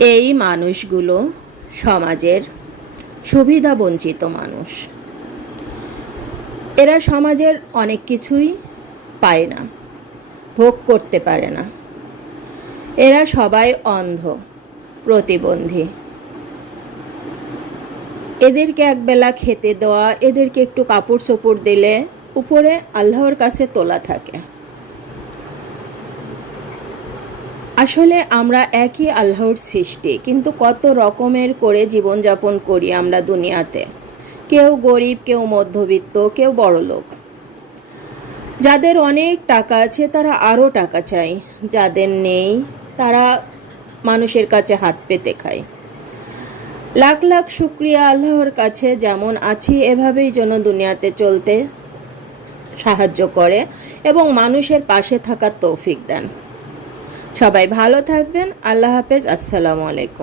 এই মানুষগুলো সমাজের সুবিধাবঞ্চিত মানুষ। এরা সমাজের অনেক কিছুই পায় না, ভোগ করতে পারে না। এরা সবাই অন্ধ, প্রতিবন্ধী। এদেরকে একবেলা খেতে দেওয়া, এদেরকে একটু কাপড় চোপড় দিলে উপরে আল্লাহর কাছে তোলা থাকে। আসলে আমরা একই আল্লাহর সৃষ্টি, কিন্তু কত রকমের করে জীবনযাপন করি আমরা দুনিয়াতে। কেউ গরিব, কেউ মধ্যবিত্ত, কেউ বড়লোক। যাদের অনেক টাকা আছে তারা আরও টাকা চায়, যাদের নেই তারা মানুষের কাছে হাত পেতে খায়। লাখ লাখ শুকরিয়া আল্লাহর কাছে, যেমন আছি এভাবেই যেন দুনিয়াতে চলতে সাহায্য করে এবং মানুষের পাশে থাকার তৌফিক দেন। সবাই ভালো থাকবেন। আল্লাহ হাফেজ। আসসালামু আলাইকুম।